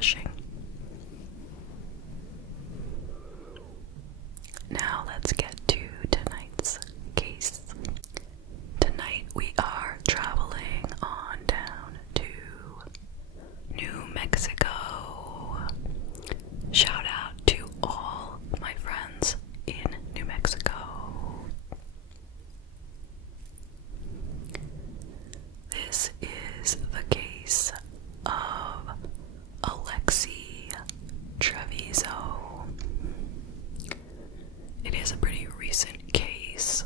refreshing. Now let's get to tonight's case. Tonight we are traveling on down to New Mexico. Shout out to all my friends in New Mexico. This is the case of Alexee Trevizo. It is a pretty recent case,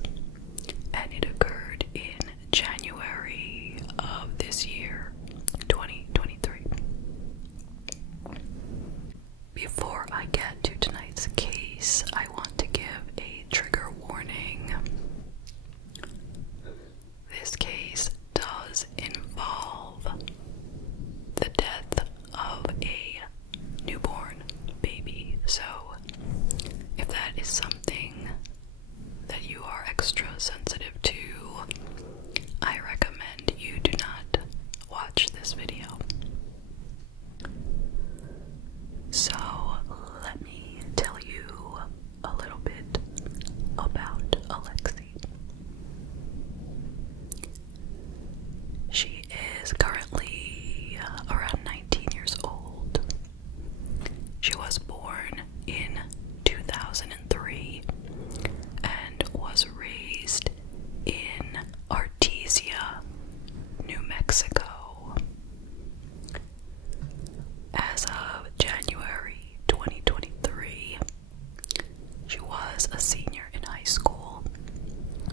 and it occurred in January of this year, 2023. Before I get to tonight's case, I want to give a trigger warning. This case does involve the death of a newborn baby, so if that is something that you are extra sensitive to, I recommend you do not watch this video. So let me tell you a little bit about Alexee. She is currently around 19 years old. She was born in 2003 and was raised in Artesia, New Mexico. As of January 2023, she was a senior in high school.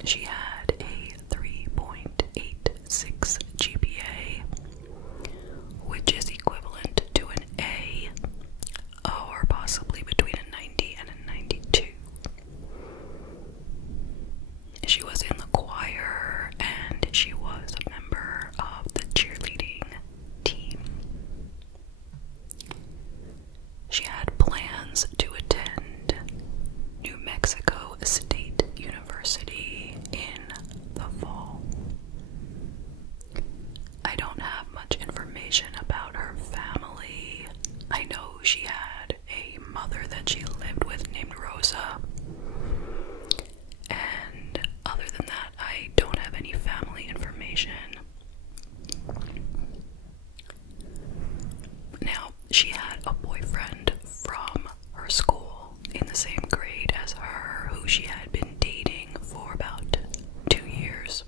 She had a 3.86 GPA, which is equivalent to an A, or possibly between a 90 and a 92. She was in the choir, and she was a member of the cheerleading team. She had plans to attend New Mexico State University in the fall. I don't have much information about her family. I know she had a mother that she lived with named Rosa, and other than that, I don't have any family information. Now, she had a boyfriend from her school in the same grade as her, who she had been dating for about 2 years.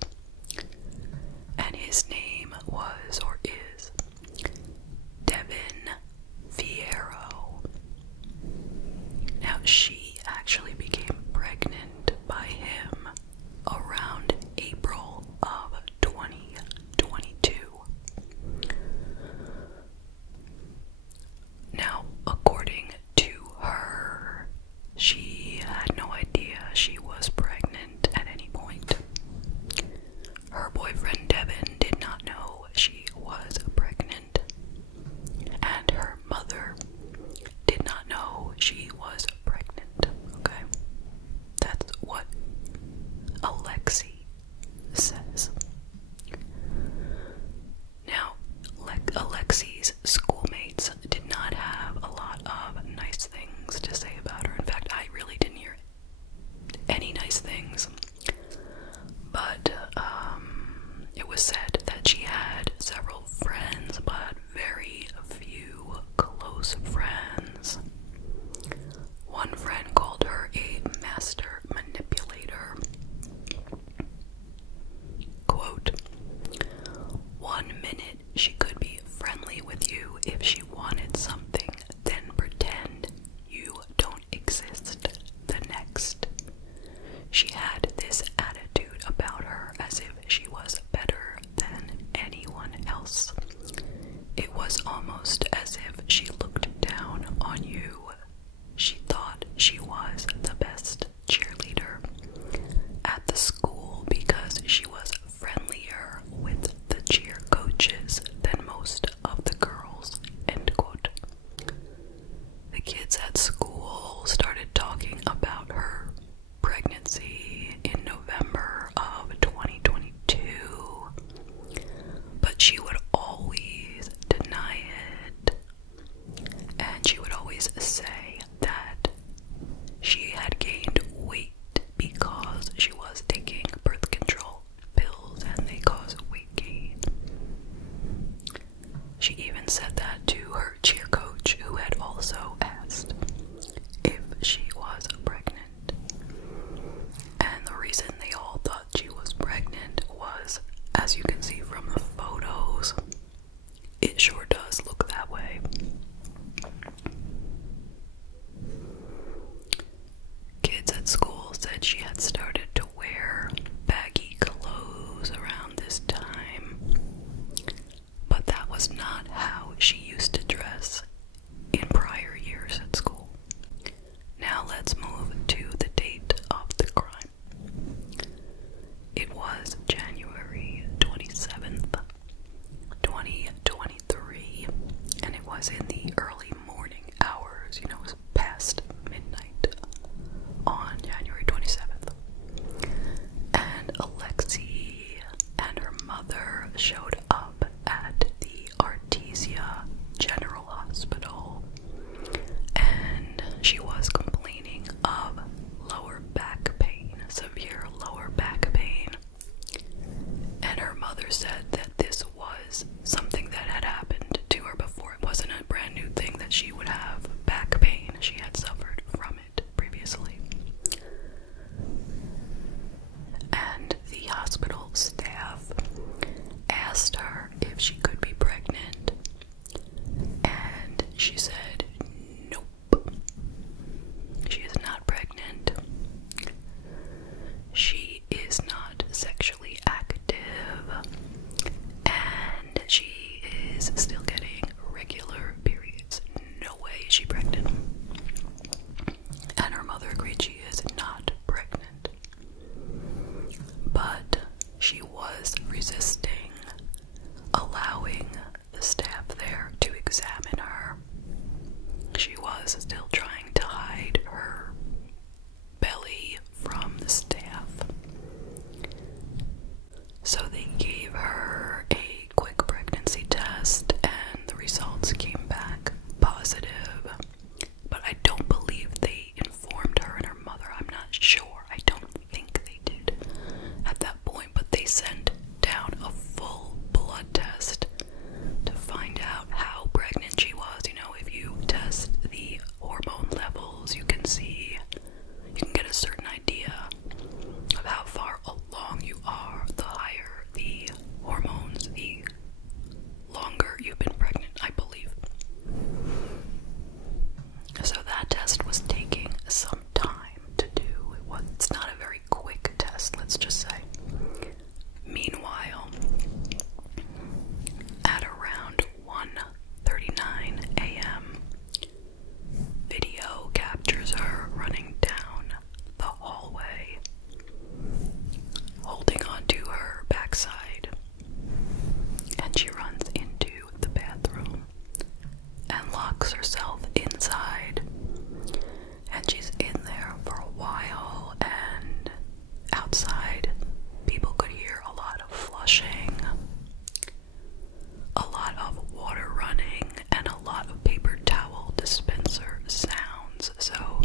And his name was, or is, Devin Fierro. Now, she actually became pregnant by him around April of 2022. Now, according to her, she had no idea she was pregnant at any point. Her boyfriend Devin did not know she was pregnant, and her mother did not know she was pregnant. Okay? That's what Alexee says. Now, Alexee's schoolmates did not have a lot of nice things to say about her. In fact, I really didn't hear any nice things. But it was said that she had several friends, but very few close friends. One friend called her a master manipulator. Quote, "1 minute she could be friendly with you if she wanted something, then pretend you don't exist the next. She had this attitude about her as if she was better than anyone else. It was almost as if she looked down on you. She thought she was the best cheerleader at the school because she was friendlier with the cheer coaches than most of the girls." End quote. The kids at school started talking about her pregnancy in November of 2022, but she would always deny it. was in the early morning hours, it was past midnight on January 27th. And Alexee and her mother showed up at the Artesia General Hospital, and she was complaining of lower back pain, severe lower back pain. And her mother said that this was something that had happened to her before. It wasn't a brand new thing that she would have back pain. She had suffered from it previously. And the hospital staff asked her if she could be pregnant, and she said nope, she is not pregnant. She is not sexually active, and she is still getting regular periods. No way is she pregnant. And her mother agreed she is not pregnant. But she was resisting allowing the staff there to examine her. She was still trying to hide her belly from the staff. So they gave her a quick pregnancy test, and the results came back positive. But I don't believe they informed her and her mother. I'm not sure. I don't think they did at that point, but they sent down a full blood test to find out how pregnant she was. If you test the hormone levels, you can get a certain idea of how far along you are. The higher the hormones, the longer you've been pregnant, I believe. So that test was taking some time to do. It's not a very quick test, let's just say. Meanwhile, at around 1:39 a.m., video captures her running down the hallway, holding onto her backside, and she runs into the bathroom and locks herself inside, and she's in there for a while. And outside, people could hear a lot of flushing, a lot of water running, and a lot of paper towel dispenser sounds. So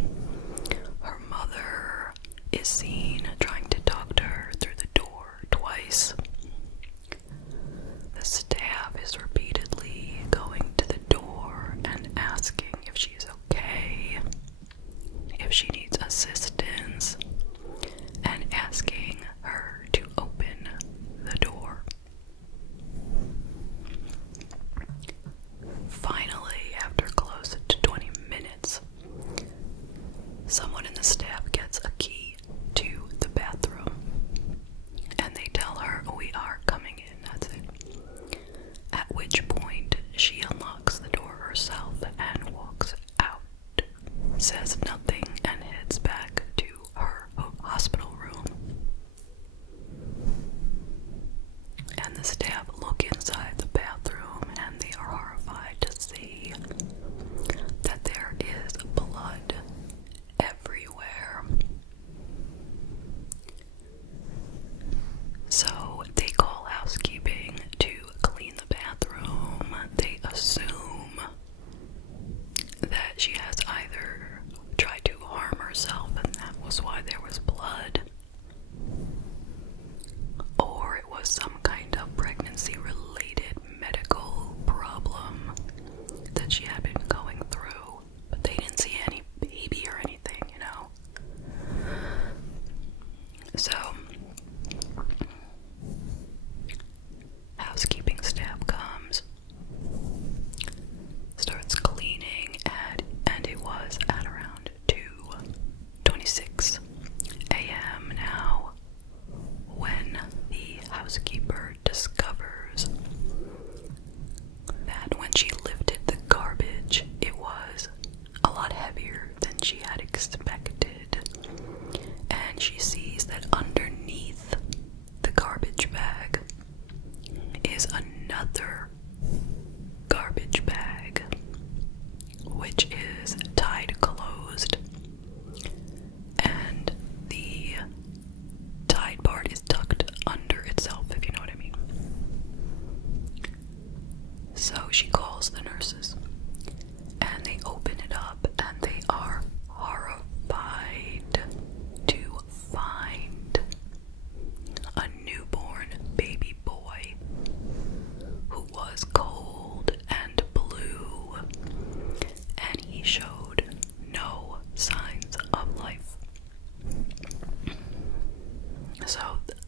her mother is seen trying to talk to her through the door twice. The staff is repeatedly going to the door and asking if she's okay. showed no signs of life. So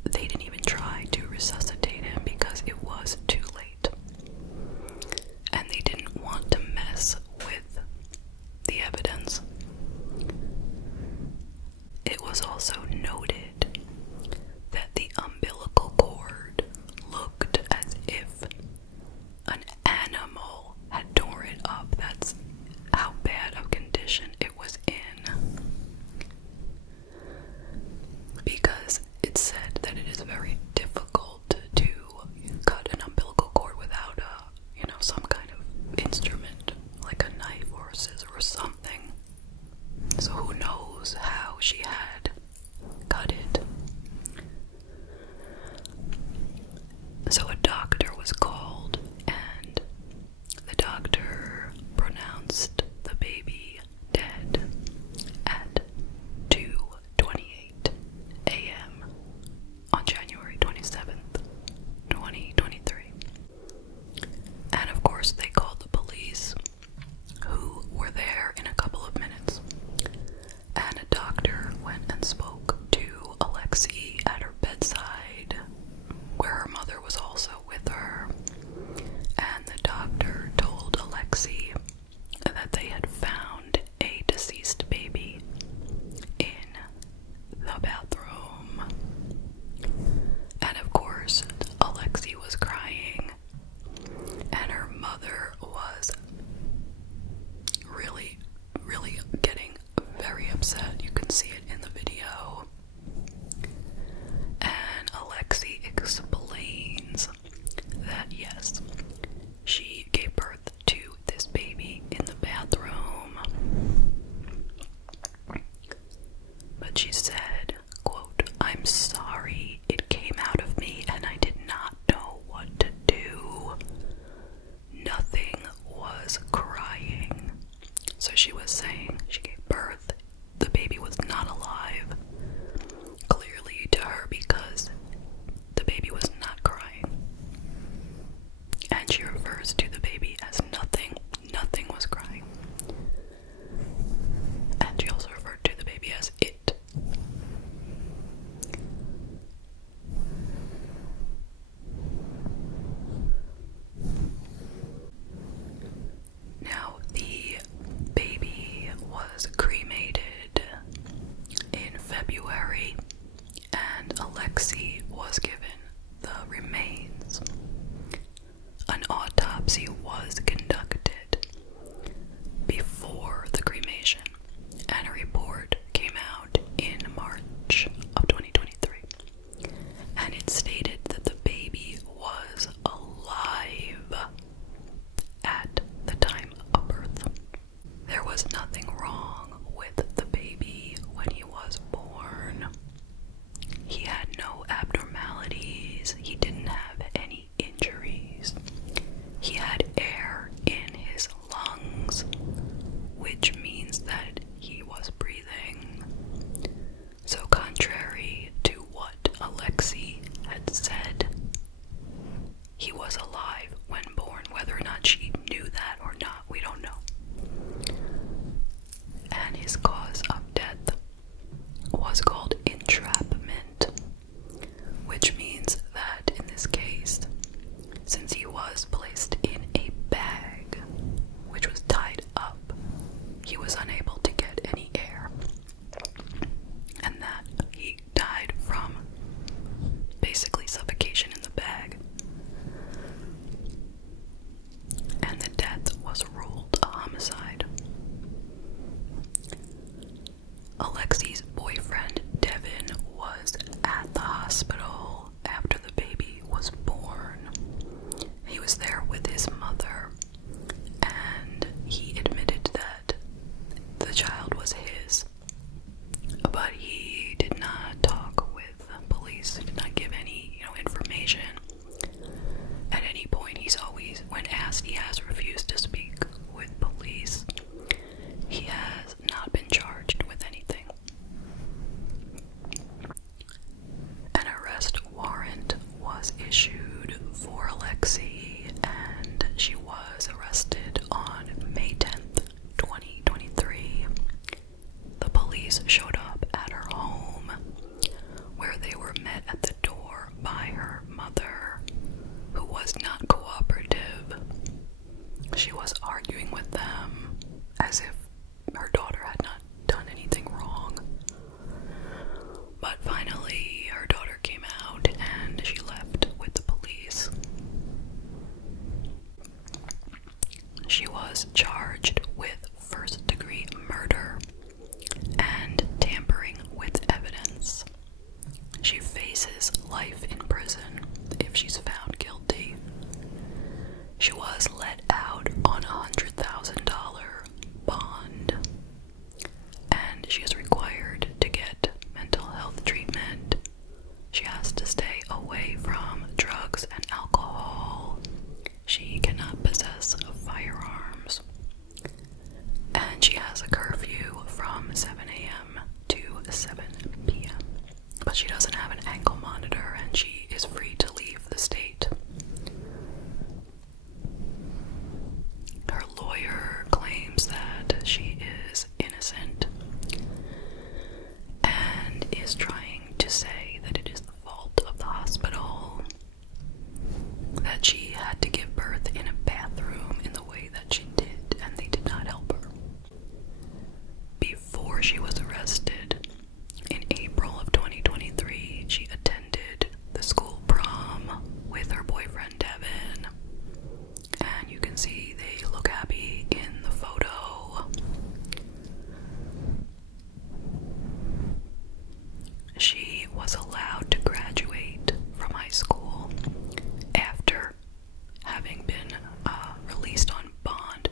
they didn't even try to resuscitate him because it was too late. And they didn't want to mess with the evidence. It was also noted that the umbilical cord looked as if an animal had torn it up. That's how bad of condition it was in. Because it said that it is very difficult to cut an umbilical cord without some kind of instrument, like a knife or a scissor or something. So who knows how she had cut it. So a doctor was called, and the doctor pronounced the baby dead at 2:28 a.m. on January 27th, 2023. And of course they called the police, who were there in a couple of minutes. And a doctor went and spoke to Alexee at her bedside, where her mother was also with her. And the doctor told Alexee that they had found a deceased baby in the bathroom. And of course, Alexee was crying, and her mother was really, really getting very upset. You can see it in the video. And Alexee explains that yes, she gave birth to this baby in the bathroom. But she said, quote, "I'm sorry, it came out of me and I did not know what to do. Nothing was crying." So she was saying she gave birth, the baby was not alive, clearly to her, because the baby was not crying. And she refers to the baby as nothing was crying. And she also referred to the baby as it. Now, the baby was cremated in February, and Alexee was given the remains. An autopsy was conducted before the cremation, and a report came out in March of 2023. And it stated that the baby was alive at the time of birth. There was nothing wrong with the baby when he was born. He had no abnormalities. He didn't have any injuries. He had air in his lungs, which means that he was breathing. So contrary to what Alexee had said, he was alive when born. Whether or not she knew that or not, we don't know. And his cause of death was called entrapment, which means that in this case, since he was placed in a bag which was tied up, he was unable to get any air, and that he died from basically suffocation in the bag. And the death was ruled a homicide. Alexee's boyfriend, Devin, was at the hospital after the baby was born. He was there with his mother, and he admitted that the child was his, but he did not talk with police. He did not give any, information. At any point, when asked, he has refused to speak with police. He has not been charged with anything. police showed up at her home, where they were met at the door by her mother, who was not cooperative. She was arguing with them as if her daughter had not done anything wrong. But finally, her daughter came out and she left with the police. She was charged with first-degree murder and tampering with evidence. She faces life in prison if she's found guilty. She was let out on a $100,000 bond, and she is required to get mental health treatment. She has to stay away from drugs and alcohol. She cannot possess firearms, and she has a curfew from 7 a.m. to 7 p.m. But she doesn't have an ankle monitor, and she is free to leave the state. Her lawyer claims that she is innocent and is trying to say that it is the fault of the hospital, that she had to give birth in a bathroom in the way that she did, and they did not help her. Before she was arrested, in April of 2023, she attended the school prom with her boyfriend Devin, and you can see they look happy in the photo. She was allowed to graduate from high school after having been released on bond,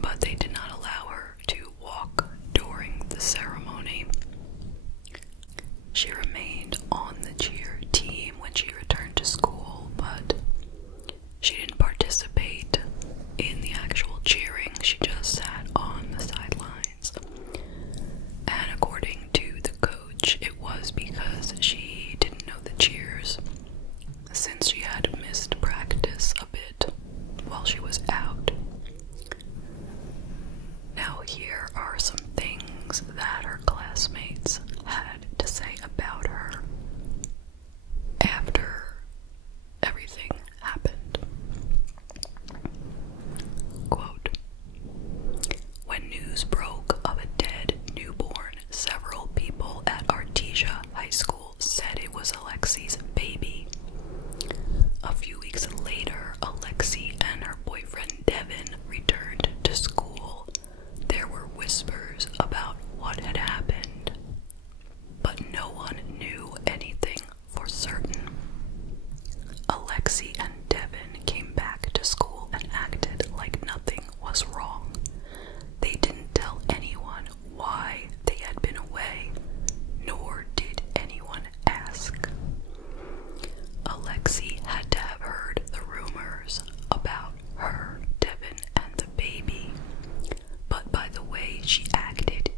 but they did not allow her to walk during the ceremony. She remained on the cheer team when she returned to school, but she didn't participate in the actual cheering. She just sat on the sidelines. And according to the coach, it was because she didn't know the cheers, since she had missed practice a bit while she was out. Now here are some things that her classmates had to say about her after everything happened. Quote, "When news broke of a dead newborn, several people at Artesia High School said it was Alexee's baby. A few weeks later, Alexee and her boyfriend Devin returned to school. There were whispers about what had happened, but no one knew anything for certain. Alexee and Devin came back to school and acted like nothing was wrong. They didn't tell anyone why they had been away, nor did anyone ask. Alexee had to have heard the rumors about her, Devin, and the baby, but by the way she acted,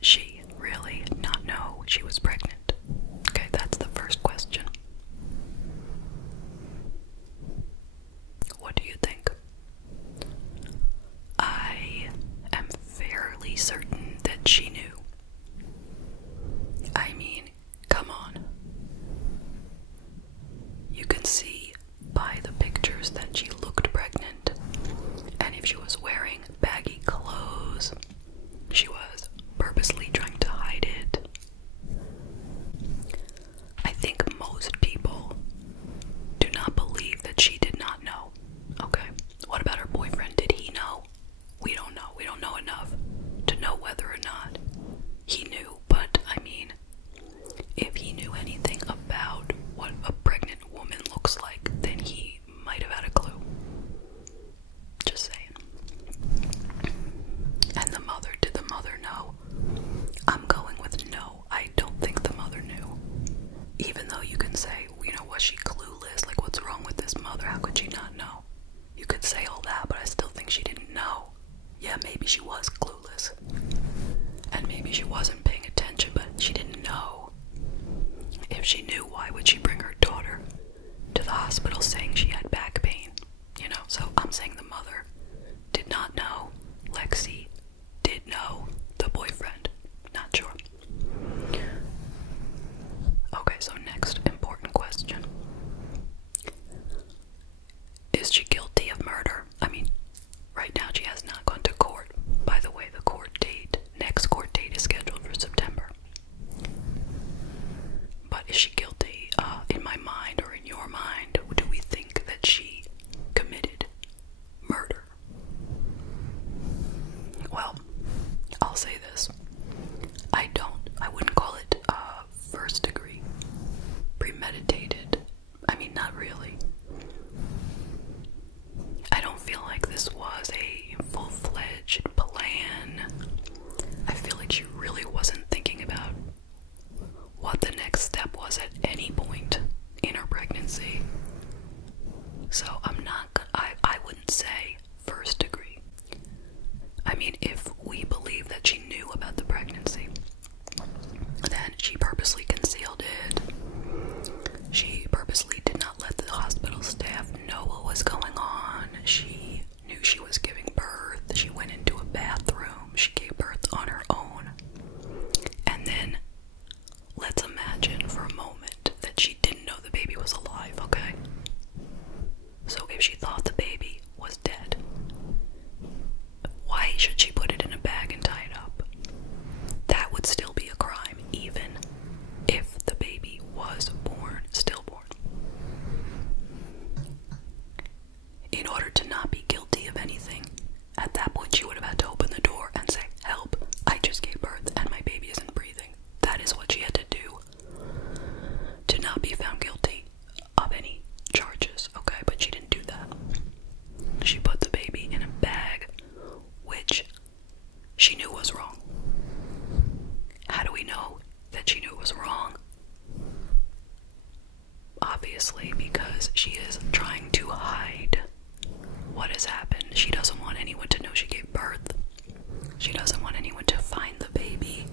she really not know she was pregnant? Okay, that's the first question. What do you think? I am fairly certain that she knew. I mean, come on. You can see by the pictures that she looked pregnant, and if she was wearing baggy clothes, she was purposely trying to hide it. I think most people do not believe that she did not know. Okay, what about her boyfriend? Did he know? We don't know. We don't know enough to know whether or not he knew. But I mean, if he knew anything about what a pregnant woman looks like, then he might have had a clue. Just saying. And the mother, did the mother know? I'm going with no. I don't think the mother knew. Even though you can say, you know, was she clueless? Like, what's wrong with this mother? How could she not know? You could say all that, but I still think she didn't know. Yeah, maybe she was clueless. And maybe she wasn't paying attention, but she didn't know. If she knew, why would she bring her daughter to the hospital saying she had back pain? You know, so I'm saying the mother did not know. Alexee did know. The boyfriend, not sure. Okay, so next important question. Is she guilty of murder? I mean, right now she has not gone to court. By the way, the next court date is scheduled for September. But is she guilty? In my mind, or in your mind, do we think that she committed murder? Well, I'll say this. I wouldn't call it first degree. Premeditated. I mean, not really. I don't feel like this was a full-fledged plan. I feel like she really wasn't thinking about what the next step was at any point in her pregnancy. So I wouldn't say first degree. I mean, if we believe that she knew about the pregnancy, then she purposely concealed it. She purposely did not let the hospital staff know what was going on. She knew she was giving birth. She went into a bathroom. She gave birth on her own. And then, let's imagine for a moment that she didn't know the baby was alive, okay? So if she thought the baby was dead, why should she put it in a bag and tie it up? That would still be a crime, even if the baby was born, stillborn. In order to not be guilty of anything, at that point she would have had to open the door and say, help, I just gave birth and my baby isn't breathing. That is what she had to do to not be found guilty of any charges, okay? But she didn't do that. She put the baby in a bag, which she knew was wrong. How do we know that she knew it was wrong? Obviously, because she is trying to hide what has happened. She doesn't want anyone to know she gave birth. She doesn't want anyone to find the baby.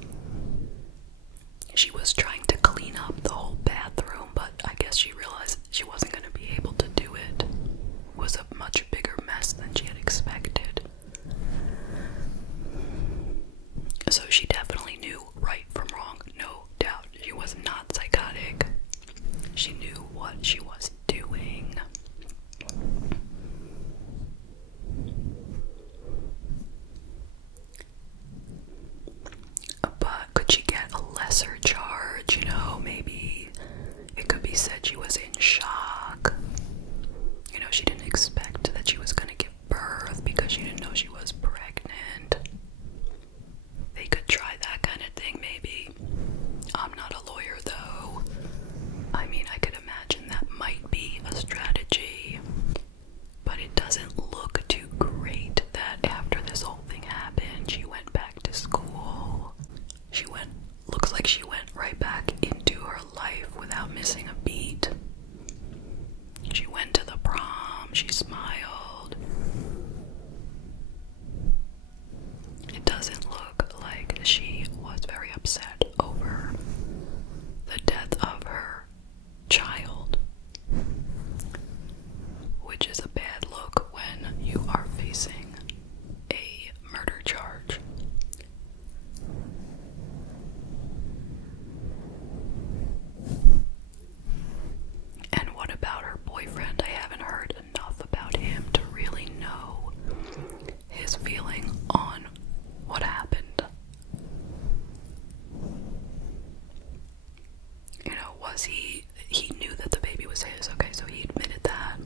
She was trying to clean up the whole bathroom, but I guess she realized she wasn't going to be able to do it. It was a much bigger mess than she had expected. So she definitely knew right from wrong, no doubt. She was not psychotic. She knew what she was doing. But could she get a lesser charge? You know, maybe it could be said she was in shock. You know, she didn't expect that she was going to give birth because she didn't know she was pregnant. They could try that kind of thing, maybe. I'm not a lawyer, though. I mean, I could imagine that might be a strategy. But it doesn't look too great that after this whole thing happened, she went back to school. Looks like she went right back into her life without missing a beat. She went to the prom, she smiled. It doesn't look like she was upset over the death of her child, which is a bad look when you are facing a murder charge. And what about her boyfriend? I haven't heard enough about him to really know his feeling on what happened. You know, was he knew that the baby was his, okay, so he admitted that.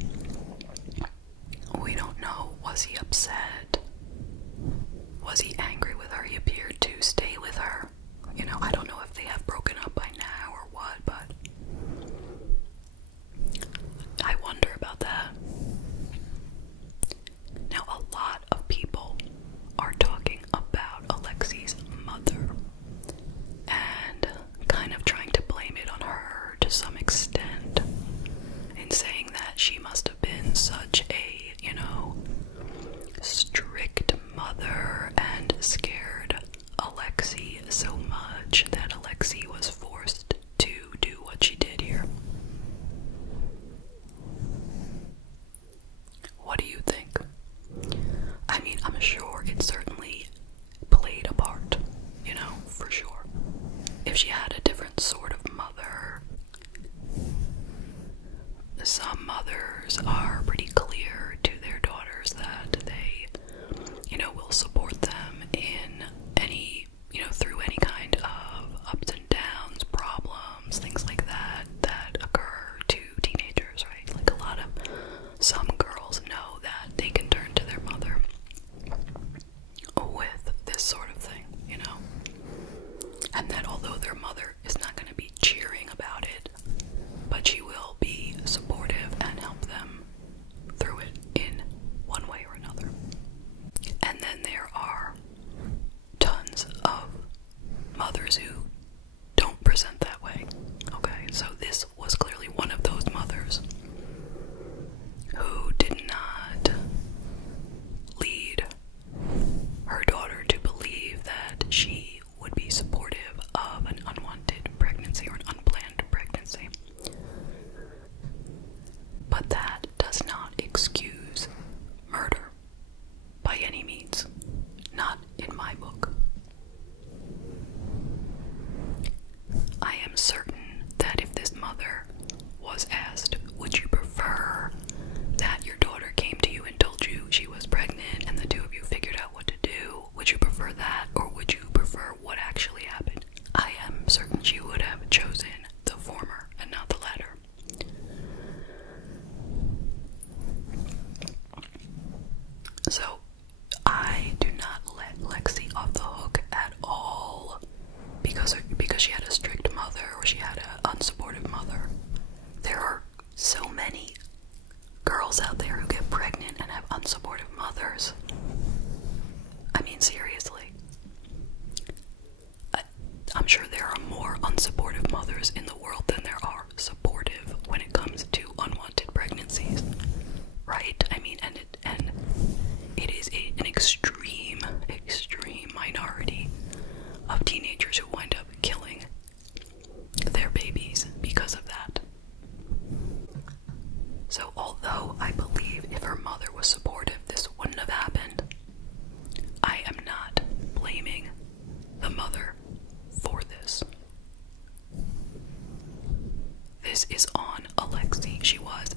We don't know, was he upset? Was he angry with her? He appeared to stay with her. You know, I don't know if they have broken up by now or what, but I wonder about that. Now, a lot of people are talking about Alexee's mother and kind of trying to blame it on her to some extent, and saying that she must have been such a, you know, strict mother and scared Alexee so much that Alexee was forced to do what she did here. What do you think? I mean, I'm sure it certainly played a part, you know, for sure. If she had a different sort of mother, some mothers are pretty clear to their daughters that they, you know, will support them in any, you know, through any kind of ups and downs, problems, things like that, that occur to teenagers, right? Like a lot of, some girls know that they can turn to their mother with this sort of thing, you know? And that although their mother is not going to be cheering about it, but she will be supportive and help them through it in one way or another. And then there are tons of mothers who don't present that way. Okay, so this was clearly one of those mothers who did not lead her daughter to believe that she would be supportive of an unwanted pregnancy or an unplanned pregnancy. But that does not excuse murder by any means. Not in my book. I am certain that if this mother was asked, would you prefer that your daughter came to you and told you she was pregnant and the two of you figured out what to do, would you prefer that or would you prefer what actually happened? I am certain she would have chosen the former and not the latter. So, I do not let Lexi off the hook at all because she had a strict mother or she had an unsupportive mother. There are so many girls out there who get pregnant and have unsupportive mothers. I mean, seriously. I'm sure there are more unsupportive mothers in the world than there are supportive when it comes to unwanted pregnancies, right? I mean, and it is an extreme minority of teenagers who wind up killing their babies because of that. So although I believe if her mother was supportive, this wouldn't have happened, I am not blaming the mother for this. This is on Alexee. She was